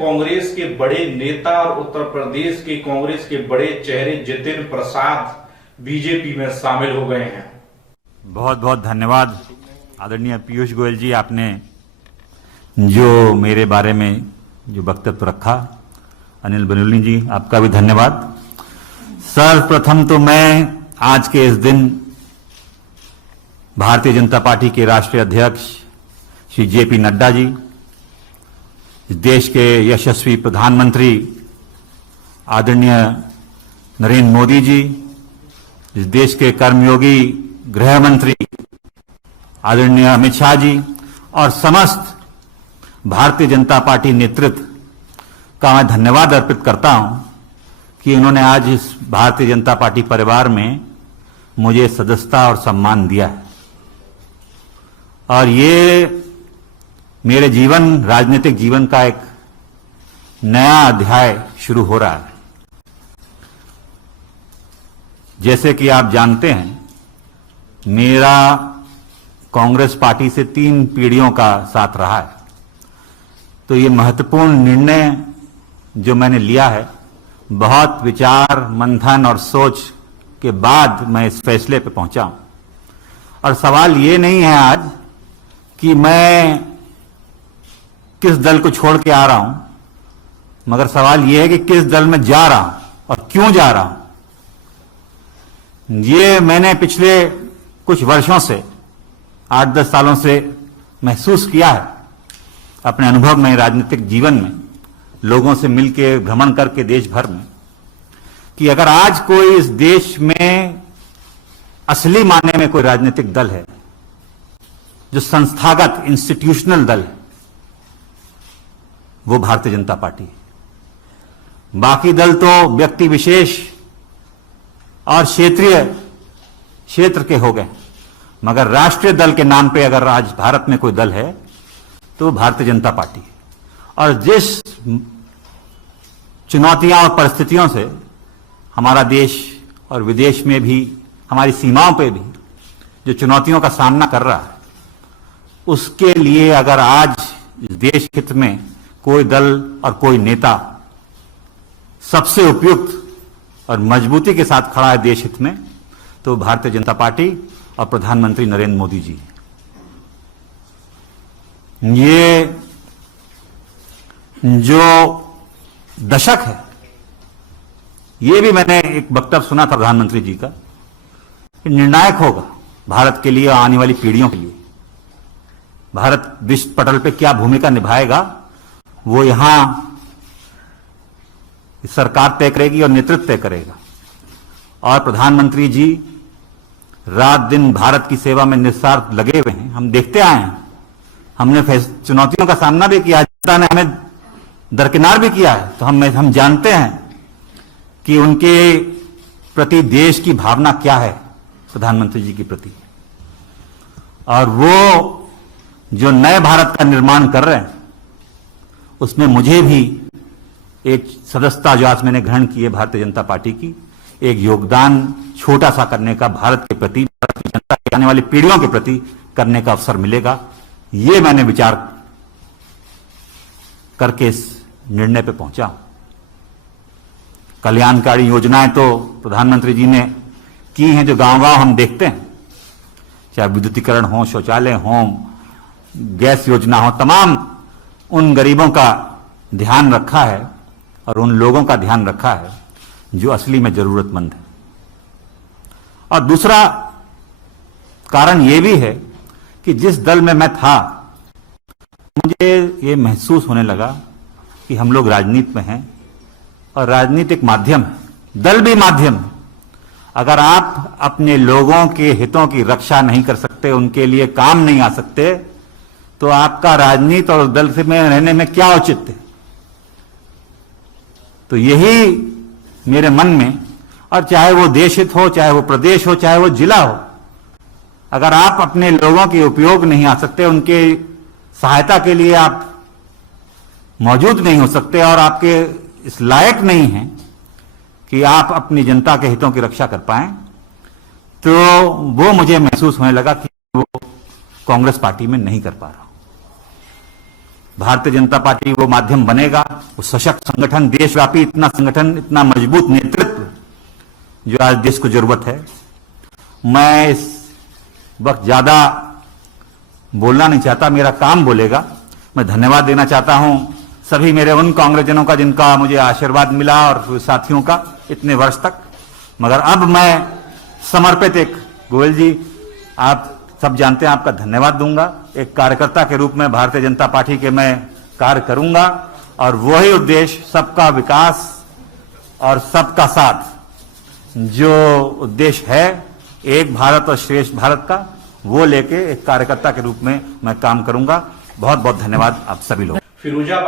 कांग्रेस के बड़े नेता और उत्तर प्रदेश के कांग्रेस के बड़े चेहरे जितिन प्रसाद बीजेपी में शामिल हो गए हैं। बहुत बहुत धन्यवाद आदरणीय पीयूष गोयल जी, आपने जो मेरे बारे में जो वक्तव्य रखा। अनिल बलूनी जी, आपका भी धन्यवाद। सर्वप्रथम तो मैं आज के इस दिन भारतीय जनता पार्टी के राष्ट्रीय अध्यक्ष श्री जेपी नड्डा जी, इस देश के यशस्वी प्रधानमंत्री आदरणीय नरेंद्र मोदी जी, इस देश के कर्मयोगी गृह मंत्री आदरणीय अमित शाह जी और समस्त भारतीय जनता पार्टी नेतृत्व का मैं धन्यवाद अर्पित करता हूं कि उन्होंने आज इस भारतीय जनता पार्टी परिवार में मुझे सदस्यता और सम्मान दिया है। और ये मेरे राजनीतिक जीवन का एक नया अध्याय शुरू हो रहा है। जैसे कि आप जानते हैं, मेरा कांग्रेस पार्टी से 3 पीढ़ियों का साथ रहा है। तो ये महत्वपूर्ण निर्णय जो मैंने लिया है, बहुत विचार मंथन और सोच के बाद मैं इस फैसले पे पहुंचा हूं। और सवाल ये नहीं है आज कि मैं किस दल को छोड़ के आ रहा हूं, मगर सवाल यह है कि किस दल में जा रहा हूं और क्यों जा रहा हूं। ये मैंने पिछले कुछ वर्षों से 8-10 सालों से महसूस किया है अपने अनुभव में, राजनीतिक जीवन में, लोगों से मिलकर भ्रमण करके देश भर में, कि अगर आज कोई इस देश में असली मायने में कोई राजनीतिक दल है जो संस्थागत इंस्टीट्यूशनल दल है, वो भारतीय जनता पार्टी है। बाकी दल तो व्यक्ति विशेष और क्षेत्र के हो गए, मगर राष्ट्रीय दल के नाम पे अगर आज भारत में कोई दल है तो भारतीय जनता पार्टी है। और जिस चुनौतियां और परिस्थितियों से हमारा देश और विदेश में भी, हमारी सीमाओं पे भी जो चुनौतियों का सामना कर रहा है, उसके लिए अगर आज इस देश हित में कोई दल और कोई नेता सबसे उपयुक्त और मजबूती के साथ खड़ा है देश हित में, तो भारतीय जनता पार्टी और प्रधानमंत्री नरेंद्र मोदी जी। ये जो दशक है, ये भी मैंने एक वक्तव्य सुना था प्रधानमंत्री जी का, कि निर्णायक होगा भारत के लिए और आने वाली पीढ़ियों के लिए। भारत विश्व पटल पे क्या भूमिका निभाएगा, वो यहां सरकार तय करेगी और नेतृत्व तय करेगा। और प्रधानमंत्री जी रात दिन भारत की सेवा में निस्वार्थ लगे हुए हैं। हम देखते आए हैं, हमने चुनौतियों का सामना भी किया, जनता ने हमें दरकिनार भी किया है। तो हम जानते हैं कि उनके प्रति देश की भावना क्या है, प्रधानमंत्री जी के प्रति। और वो जो नए भारत का निर्माण कर रहे हैं, उसमें मुझे भी एक सदस्यता जो आज मैंने ग्रहण की है भारतीय जनता पार्टी की, एक योगदान छोटा सा करने का भारत के प्रति, भारत की जनता के आने वाली पीढ़ियों के प्रति करने का अवसर मिलेगा। ये मैंने विचार करके इस निर्णय पे पहुंचा हूं। कल्याणकारी योजनाएं तो प्रधानमंत्री जी ने की हैं, जो गांव-गांव हम देखते हैं, चाहे विद्युतीकरण हो, शौचालय हो, गैस योजना हो, तमाम उन गरीबों का ध्यान रखा है और उन लोगों का ध्यान रखा है जो असली में जरूरतमंद है। और दूसरा कारण यह भी है कि जिस दल में मैं था, मुझे ये महसूस होने लगा कि हम लोग राजनीति में हैं और राजनीति एक माध्यम है, दल भी माध्यम है। अगर आप अपने लोगों के हितों की रक्षा नहीं कर सकते, उनके लिए काम नहीं आ सकते, तो आपका राजनीति और दल से में रहने में क्या औचित्य है। तो यही मेरे मन में, और चाहे वो देश हित हो, चाहे वो प्रदेश हो, चाहे वो जिला हो, अगर आप अपने लोगों के उपयोग नहीं आ सकते, उनके सहायता के लिए आप मौजूद नहीं हो सकते और आपके इस लायक नहीं हैं कि आप अपनी जनता के हितों की रक्षा कर पाएं, तो वो मुझे महसूस होने लगा कि वो कांग्रेस पार्टी में नहीं कर पा रहा हूं। भारतीय जनता पार्टी वो माध्यम बनेगा, वो सशक्त संगठन, देशव्यापी इतना संगठन, इतना मजबूत नेतृत्व जो आज देश को जरूरत है। मैं इस वक्त ज्यादा बोलना नहीं चाहता, मेरा काम बोलेगा। मैं धन्यवाद देना चाहता हूं सभी मेरे उन कांग्रेसजनों का जिनका मुझे आशीर्वाद मिला और साथियों का इतने वर्ष तक। मगर अब मैं समर्पित एक, गोयल जी आप सब जानते हैं, आपका धन्यवाद दूंगा। एक कार्यकर्ता के रूप में भारतीय जनता पार्टी के मैं कार्य करूंगा और वही उद्देश्य, सबका विकास और सबका साथ, जो उद्देश्य है एक भारत और श्रेष्ठ भारत का, वो लेके एक कार्यकर्ता के रूप में मैं काम करूंगा। बहुत बहुत धन्यवाद आप सभी लोग। फिरोजाबाद